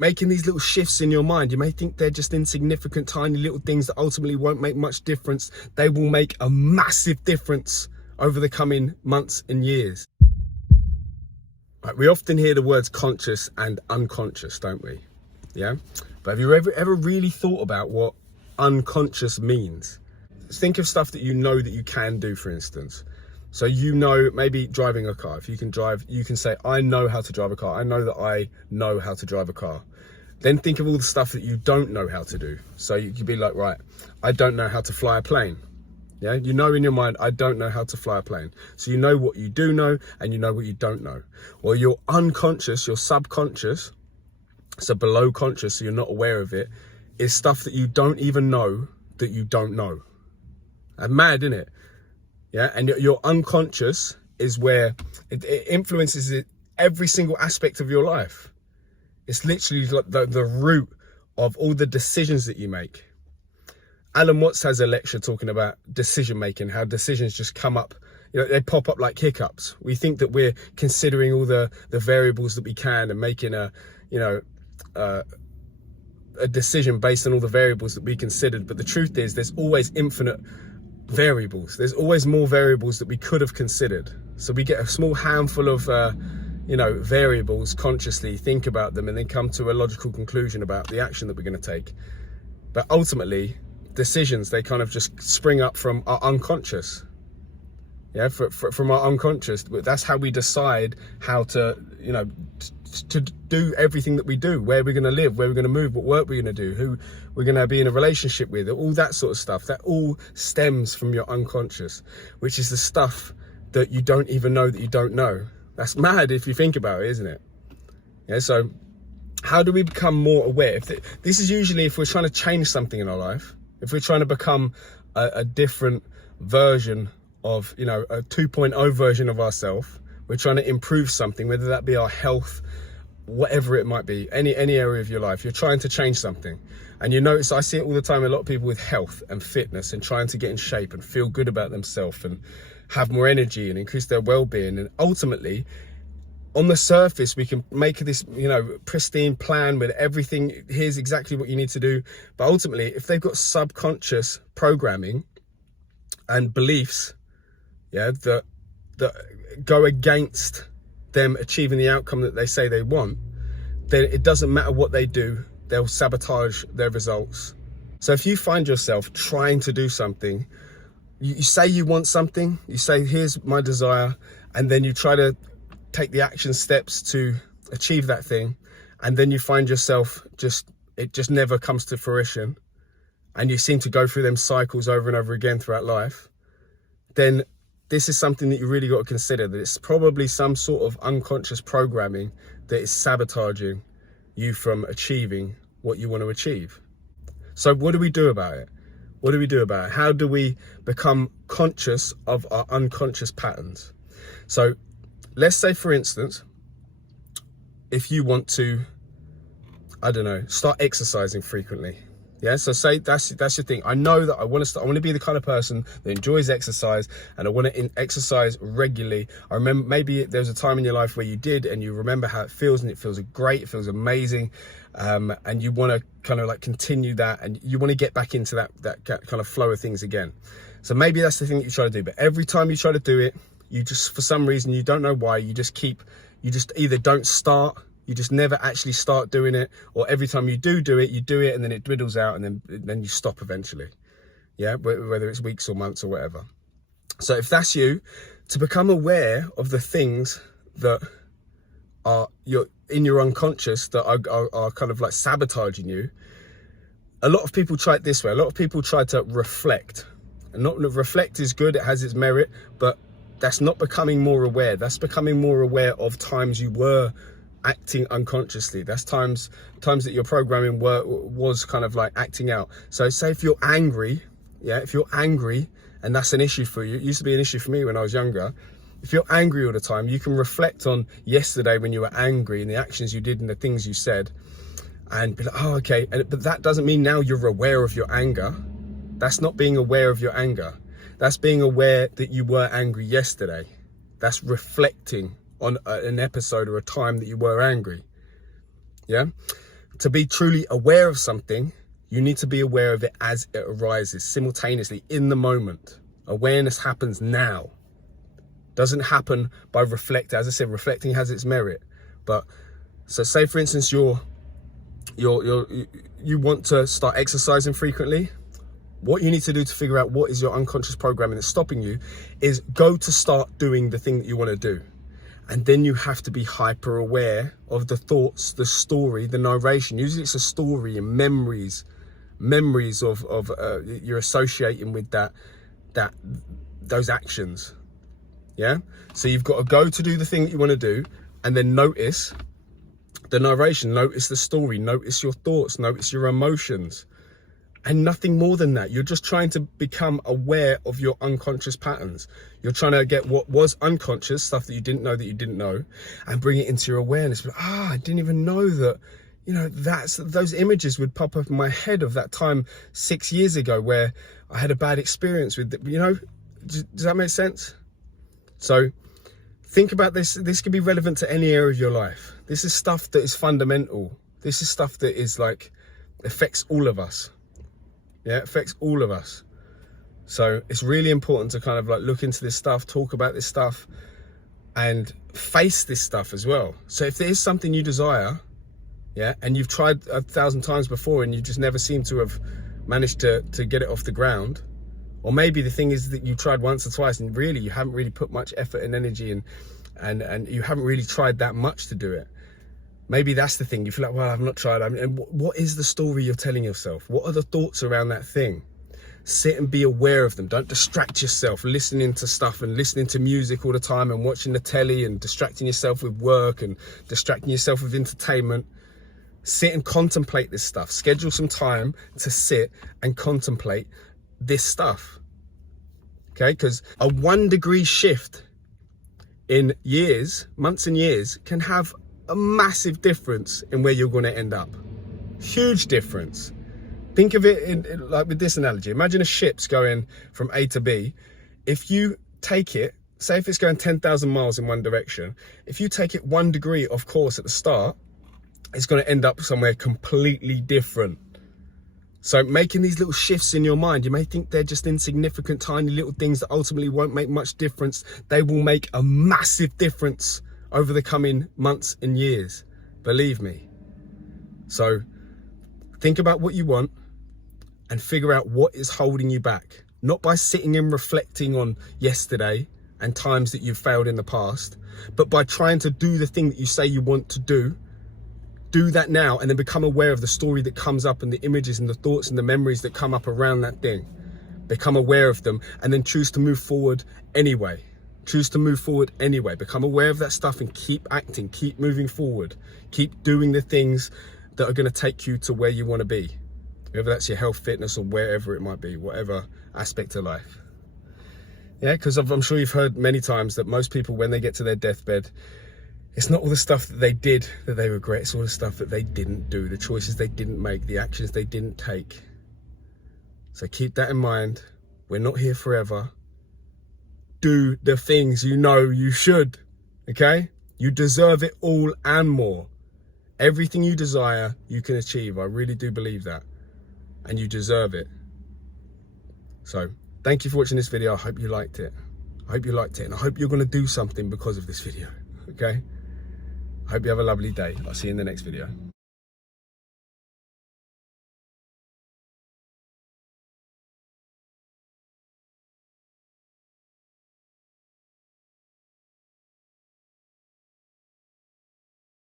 making these little shifts in your mind. You may think they're just insignificant, tiny little things that ultimately won't make much difference. They will make a massive difference over the coming months and years. Right, we often hear the words conscious and unconscious, don't we? Yeah. But have you ever really thought about what unconscious means? Think of stuff that you know that you can do, for instance. So you know, maybe driving a car. If you can drive, you can say, I know how to drive a car. I know that I know how to drive a car. Then think of all the stuff that you don't know how to do. So you could be like, right, I don't know how to fly a plane. Yeah, you know in your mind, I don't know how to fly a plane. So you know what you do know and you know what you don't know. Well, your unconscious, your subconscious, so below conscious, so you're not aware of it, is stuff that you don't even know that you don't know. And mad, isn't it? Yeah, and your unconscious is where it influences every single aspect of your life. It's literally like the root of all the decisions that you make. Alan Watts has a lecture talking about decision making, how decisions just come up, you know, they pop up like hiccups. We think that we're considering all the variables that we can and making a decision based on all the variables that we considered. But the truth is there's always infinite variables. There's always more variables that we could have considered. So we get a small handful of, variables, consciously think about them and then come to a logical conclusion about the action that we're going to take. But ultimately, decisions, they kind of just spring up from our unconscious. Yeah, from our unconscious. That's how we decide how to, to do everything that we do, where we're going to live, where we're going to move, what work we're going to do, who we're going to be in a relationship with, all that sort of stuff. That all stems from your unconscious, which is the stuff that you don't even know that you don't know. That's mad if you think about it, isn't it? Yeah, so how do we become more aware? This is usually if we're trying to change something in our life, if we're trying to become a different version of, a 2.0 version of ourselves, we're trying to improve something, whether that be our health, whatever it might be, any area of your life, you're trying to change something. And you notice, I see it all the time, a lot of people with health and fitness and trying to get in shape and feel good about themselves and have more energy and increase their well-being. And ultimately, on the surface, we can make this, pristine plan with everything. Here's exactly what you need to do. But ultimately, if they've got subconscious programming and beliefs, that go against them achieving the outcome that they say they want, then it doesn't matter what they do, they'll sabotage their results. So if you find yourself trying to do something, you say you want something, you say, here's my desire, and then you try to take the action steps to achieve that thing, and then you find yourself it just never comes to fruition, and you seem to go through them cycles over and over again throughout life, then this is something that you really got to consider, that it's probably some sort of unconscious programming that is sabotaging you from achieving what you want to achieve. So what do we do about it? What do we do about it? How do we become conscious of our unconscious patterns? So let's say, for instance, if you want to, start exercising frequently. Yeah, so say that's your thing. I know that I want to be the kind of person that enjoys exercise, and I want to exercise regularly. I remember maybe there was a time in your life where you did, and you remember how it feels, and it feels great, it feels amazing, and you want to kind of like continue that, and you want to get back into that kind of flow of things again. So maybe that's the thing that you try to do, but every time you try to do it, you just, for some reason, you don't know why, you just either don't start, you just never actually start doing it, or every time you do it, and then it dwindles out, and then you stop eventually. Yeah, whether it's weeks or months or whatever. So if that's you, to become aware of the things that are in your unconscious that are kind of like sabotaging you, a lot of people try it this way. A lot of people try to reflect. And reflect is good, it has its merit, but that's not becoming more aware. That's becoming more aware of times you were acting unconsciously. That's times that your programming was kind of like acting out. So say if you're angry, if you're angry and that's an issue for you, it used to be an issue for me when I was younger. If you're angry all the time, you can reflect on yesterday when you were angry and the actions you did and the things you said, and be like, oh, okay. But that doesn't mean now you're aware of your anger. That's not being aware of your anger. That's being aware that you were angry yesterday. That's reflecting on an episode or a time that you were angry. Yeah. to be truly aware of something, you need to be aware of it as it arises, simultaneously, in the moment. Awareness happens now. Doesn't happen by reflecting. As I said, reflecting has its merit. But so say for instance you want to start exercising frequently. What you need to do to figure out what is your unconscious programming that's stopping you is go to start doing the thing that you want to do. And then you have to be hyper aware of the thoughts, the story, the narration. Usually it's a story and memories of you're associating with those actions. Yeah. So you've got to go to do the thing that you want to do, and then notice the narration, notice the story, notice your thoughts, notice your emotions, and nothing more than that. You're just trying to become aware of your unconscious patterns. You're trying to get what was unconscious, stuff that you didn't know, and bring it into your awareness. But, I didn't even know that, you know, those images would pop up in my head of that time 6 years ago where I had a bad experience with it. You know, does that make sense? So think about this. This could be relevant to any area of your life. This is stuff that is fundamental. This is stuff that is like, affects all of us. Yeah, it affects all of us. So it's really important to kind of like look into this stuff, talk about this stuff, and face this stuff as well. So if there is something you desire, yeah, and you've tried 1,000 times before and you just never seem to have managed to get it off the ground, or maybe the thing is that you tried once or twice and really you haven't really put much effort and energy and you haven't really tried that much to do it. Maybe that's the thing. You feel like, well, I've not tried. And what is the story you're telling yourself? What are the thoughts around that thing? Sit and be aware of them. Don't distract yourself listening to stuff and listening to music all the time and watching the telly and distracting yourself with work and distracting yourself with entertainment. Sit and contemplate this stuff. Schedule some time to sit and contemplate this stuff. Okay? Because a 1 degree shift in years, months and years, can have a massive difference in where you're going to end up. Huge difference. Think of it like with this analogy. Imagine a ship's going from A to B. If you take it, say if it's going 10,000 miles in one direction, if you take it 1 degree off course at the start, it's going to end up somewhere completely different. So making these little shifts in your mind, you may think they're just insignificant, tiny little things that ultimately won't make much difference. They will make a massive difference over the coming months and years, believe me. So think about what you want and figure out what is holding you back. Not by sitting and reflecting on yesterday and times that you've failed in the past, but by trying to do the thing that you say you want to do. Do that now, and then become aware of the story that comes up and the images and the thoughts and the memories that come up around that thing. Become aware of them, and then choose to move forward anyway. Choose to move forward anyway. Become aware of that stuff and keep acting, keep moving forward. Keep doing the things that are going to take you to where you want to be. Whether that's your health, fitness, or wherever it might be, whatever aspect of life. Yeah, because I'm sure you've heard many times that most people, when they get to their deathbed, it's not all the stuff that they did that they regret. It's all the stuff that they didn't do, the choices they didn't make, the actions they didn't take. So keep that in mind. We're not here forever. Do the things you know you should, okay? You deserve it all and more. Everything you desire, you can achieve. I really do believe that. And you deserve it. So thank you for watching this video. I hope you liked it. I hope you liked it. And I hope you're going to do something because of this video, okay? I hope you have a lovely day. I'll see you in the next video.